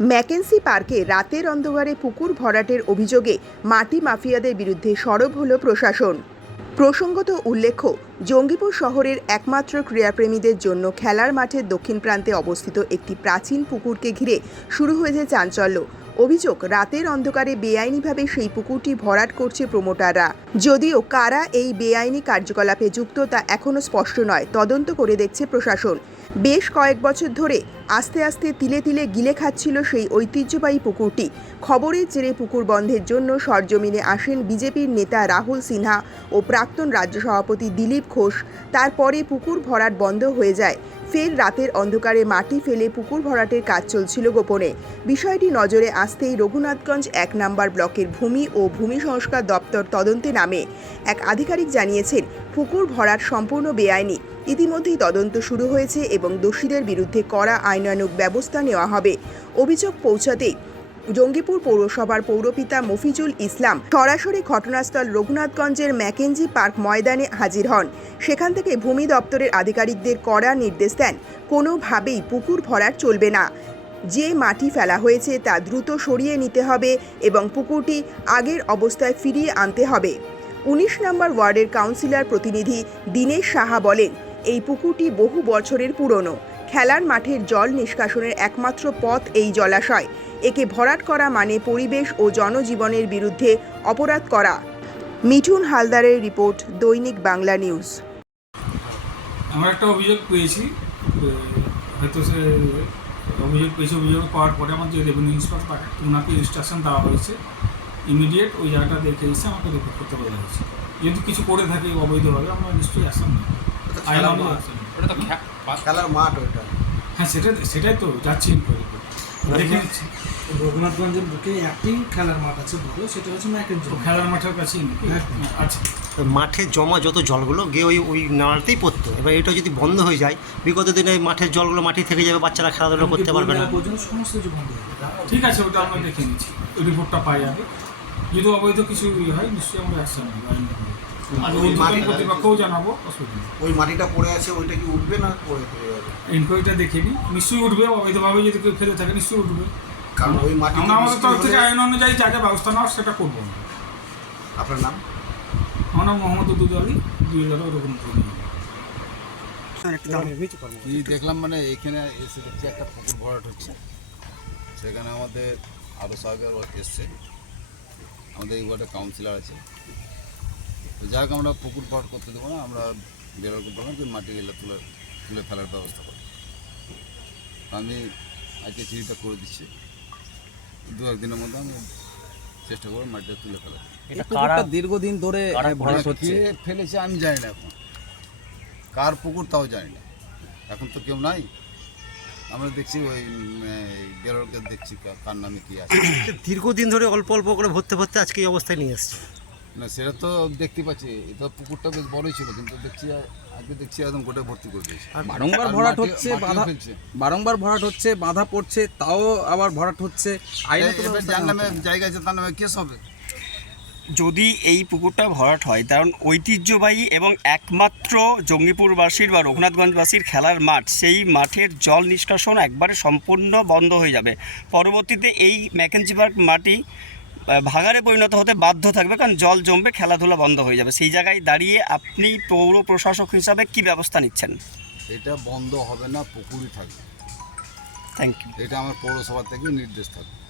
Mackenzie পার্কে রাতের অন্ধকারে পুকুর ভরাটের অভিযোগে মাটি মাফিয়াদের বিরুদ্ধে সরব হল প্রশাসন। প্রসঙ্গত উল্লেখ্য, জঙ্গিপুর শহরের একমাত্র ক্রীড়াপ্রেমীদের জন্য খেলার মাঠের দক্ষিণ প্রান্তে অবস্থিত একটি প্রাচীন পুকুরকে ঘিরে শুরু হয়েছে চাঞ্চল্য। অভিযোগ, রাতের অন্ধকারে বেআইনিভাবে সেই পুকুরটি ভরাট করছে প্রমোটাররা। যদিও কারা এই বেআইনি কার্যকলাপে যুক্ত তা এখনও স্পষ্ট নয়, তদন্ত করে দেখছে প্রশাসন। বেশ কয়েক বছর ধরে আস্তে আস্তে তিলে তিলে গিলে খাচ্ছিল সেই ঐতিহ্যবাহী পুকুরটি। খবরের জেরে পুকুর বন্ধের জন্য সরজমিনে আসেন বিজেপির নেতা রাহুল সিনহা ও প্রাক্তন রাজ্য সভাপতি দিলীপ ঘোষ। তারপরে পুকুর ভরাট বন্ধ হয়ে যায়। ফের রাতের অন্ধকারে মাটি ফেলে পুকুর ভরাটের কাজ চলছিল গোপনে। বিষয়টি নজরে আসতেই রঘুনাথগঞ্জ এক নম্বর ব্লকের ভূমি ও ভূমি সংস্কার দপ্তর তদন্তে নামে। এক আধিকারিক জানিয়েছেন, পুকুর ভরাট সম্পূর্ণ বেআইনি। ইতিমধ্যেই তদন্ত শুরু হয়েছে এবং দোষীদের বিরুদ্ধে কড়া আইনানুগ ব্যবস্থা নেওয়া হবে। অভিযোগ পৌঁছাতেই জঙ্গিপুর পৌরসভার পৌরপিতা মফিজুল ইসলাম সরাসরি ঘটনাস্থল রঘুনাথগঞ্জের ম্যাকেঞ্জি পার্ক ময়দানে হাজির হন। সেখান থেকে ভূমি দপ্তরের আধিকারিকদের কড়া নির্দেশ দেন। কোনোভাবেই পুকুর ভরাট চলবে না। যে মাটি ফেলা হয়েছে তা দ্রুত সরিয়ে নিতে হবে এবং পুকুরটি আগের অবস্থায় ফিরিয়ে আনতে হবে। উনিশ নম্বর ওয়ার্ডের কাউন্সিলর প্রতিনিধি দীনেশ সাহা বলেন, এই পুকুরটি বহু বছরের পুরনো। খেলার মাঠের জল নিষ্কাশনের একমাত্র পথ এই জলাশয়। একে ভরাট করা মানে পরিবেশ ও জনজীবনের বিরুদ্ধে অপরাধ করা। মিঠুন হালদারের রিপোর্ট দৈনিক বাংলা নিউজ। আমরা একটা অভিযোগ পেয়েছি। হয়তো সে অভিযোগ পেয়েছি অভিযোগ পাওয়ার পরে আমার যে রেভিনিউ ইন্সপেক্টর তাকে ওনাকে ইনস্ট্রাকশন দেওয়া হয়েছে। ইমিডিয়েট ওই জায়গাটা দেখে এসে আমাকে রিপোর্ট করতে বলা হয়েছে। যদি কিছু করে থাকি অবৈধভাবে আমরা নিশ্চয়ই অ্যাকশন নেব। আইন ওটা তো খেলার মাঠ ওইটা। হ্যাঁ সেটা সেটাই তো যাচ্ছি দেখে নিচ্ছি। রঘুনাথগঞ্জের বুকে একটি খেলার মাঠ আছে বড় সেটা হচ্ছে ম্যাকের খেলার মাঠের কাছেই আচ্ছা। মাঠে জমা যত জলগুলো গিয়ে ওই ওই নালাতেই পড়তো। এবার এটা যদি বন্ধ হয়ে যায় বিগত দিনে মাঠের জলগুলো মাটি থেকে যাবে বাচ্চারা খেলাধুলা করতে পারবে না। সমস্ত কিছু বন্ধ ঠিক আছে ওটা আমরা দেখে নিচ্ছি। রিপোর্টটা পাই আগে। যদি অবৈধ কিছু ইয়ে হয় নিশ্চয়ই আমরা অ্যাকশন নেব মাটিটা- কর্তৃপক্ষও জানাব অসুবিধা নেই ওই মাটিটা পড়ে আছে ওইটা কি উঠবে না পড়ে থেকে যাবে? ইনকোয়ারিটা দেখে নিই নিশ্চয়ই উঠবে অবৈধভাবে যদি কেউ ফেলে থাকে নিশ্চয়ই উঠবে। কারণ ওই মাটি আমাদের তরফ থেকে আইন অনুযায়ী যা যা ব্যবস্থা নেওয়ার সেটা করব। আপনার নাম? আমার নাম মোহাম্মদ উদুদ আলী দুই হাজার ওরকম কি দেখলাম মানে এখানে এসে দেখছি একটা পুকুর ভরাট হচ্ছে। সেখানে আমাদের আরও সাহেবের এসছে। আমাদের এই ওয়ার্ডে কাউন্সিলর আছে। তো যাই হোক আমরা পুকুর ভরাট করতে দেবো না আমরা বেরোর বললাম যে মাটি এলে তুলে তুলে ফেলার ব্যবস্থা করি। আমি আজকে চিঠিটা করে দিচ্ছি। দু একদিনের মধ্যে আমি চেষ্টা করব মাটিটা তুলে ফেলার। দীর্ঘদিন ধরে ফেলেছে আমি জানি না এখন। কার পুকুর তাও জানি না। এখন তো কেউ নাই। আমরা দেখছি ওই বেরোরকে দেখছি কার নামে কি আছে। দীর্ঘদিন ধরে অল্প অল্প করে ভরতে ভরতে আজকে এই অবস্থায় নিয়ে এসছে। না সেটা তো দেখতে পাচ্ছি। এটা পুকুরটা বেশ বড়ই ছিল কিন্তু দেখছি আজকে দেখছি একদম গোটা ভর্তি করে দিয়েছে। বারংবার ভরাট হচ্ছে বাধা ফেলছে। বারংবার ভরাট হচ্ছে বাধা পড়ছে তাও আবার ভরাট হচ্ছে। যার নামে জায়গা আছে তার নামে কেস হবে। যদি এই পুকুরটা ভরাট হয় কারণ ঐতিহ্যবাহী এবং একমাত্র জঙ্গিপুরবাসীর বা রঘুনাথগঞ্জবাসীর খেলার মাঠ সেই মাঠের জল নিষ্কাশন একবারে সম্পূর্ণ বন্ধ হয়ে যাবে। পরবর্তীতে এই ম্যাকেঞ্জি পার্ক মাটি ভাগাড়ে পরিণত হতে বাধ্য থাকবে কারণ জল জমবে খেলাধুলা বন্ধ হয়ে যাবে। সেই জায়গায় দাঁড়িয়ে আপনি পৌর প্রশাসক হিসাবে কি ব্যবস্থা নিচ্ছেন? এটা বন্ধ হবে না পুকুরই থাকবে। থ্যাংক ইউ এটা আমার পৌরসভা থেকে নির্দেশ থাকবে।